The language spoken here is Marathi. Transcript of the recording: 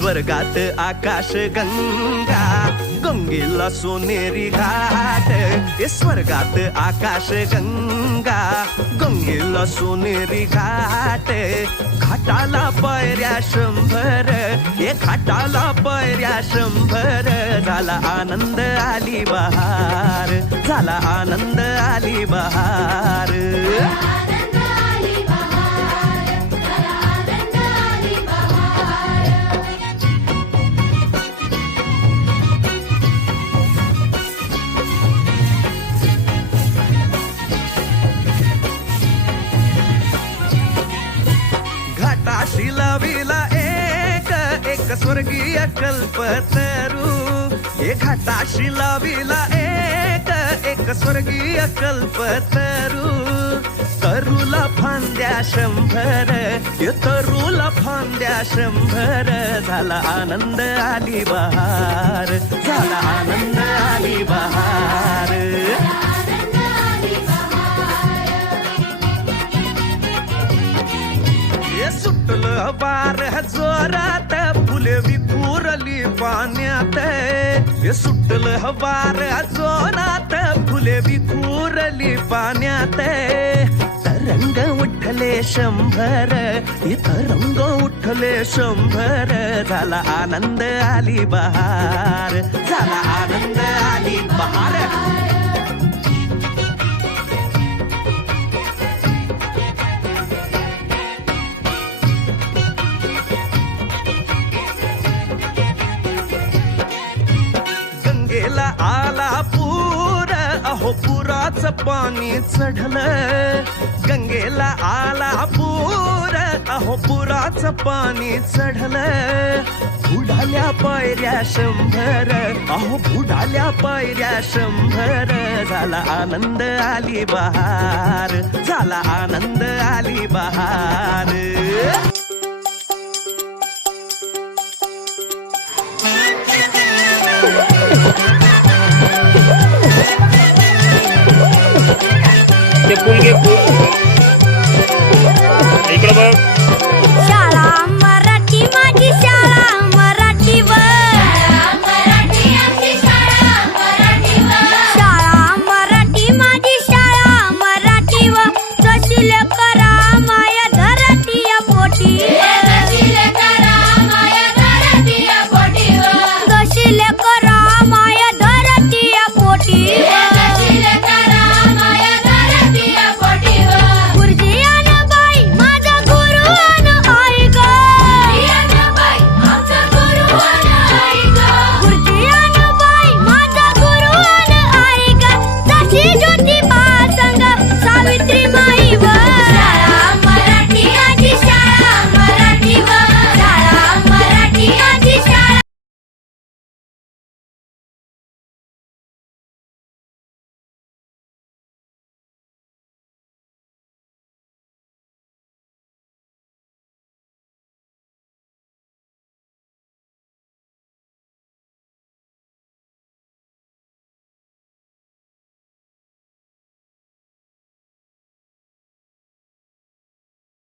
स्वर्गात आकाश गंगा गंगेला सोनेरी घाट स्वर्गात आकाश गंगा गंगेला सोनेरी घाट घाटाला पायऱ्या 100 घाटाला पायऱ्या 100 झाला आनंद आली बहार झाला आनंद आली बहार शिलाविला एक स्वर्गीय कल्पतरू घाटाशी लाविला एक स्वर्गीय कल्पतरू तरुला फांद्या 100 तरुला फांद्या 100 झाला आनंद आली बहार झाला आनंद आली बहार सुटलं वार जोरात फुले विखुरली पाण्यात सुटलं वार जोरात फुले विखुरली पाण्यात तरंग उठले 100 तरंग उठले 100 झाला आनंद आली बहार झाला आनंद आली बहार आला पूर अहो पुराचं पाणी चढलं गंगेला आला पूर अहो पुराचं पाणी चढलं बुडाल्या पायऱ्या 100 अहो बुडाल्या पायऱ्या 100 झाला आनंद आली बहार झाला आनंद आली बहार ते फुल घे फुल इकडं बघ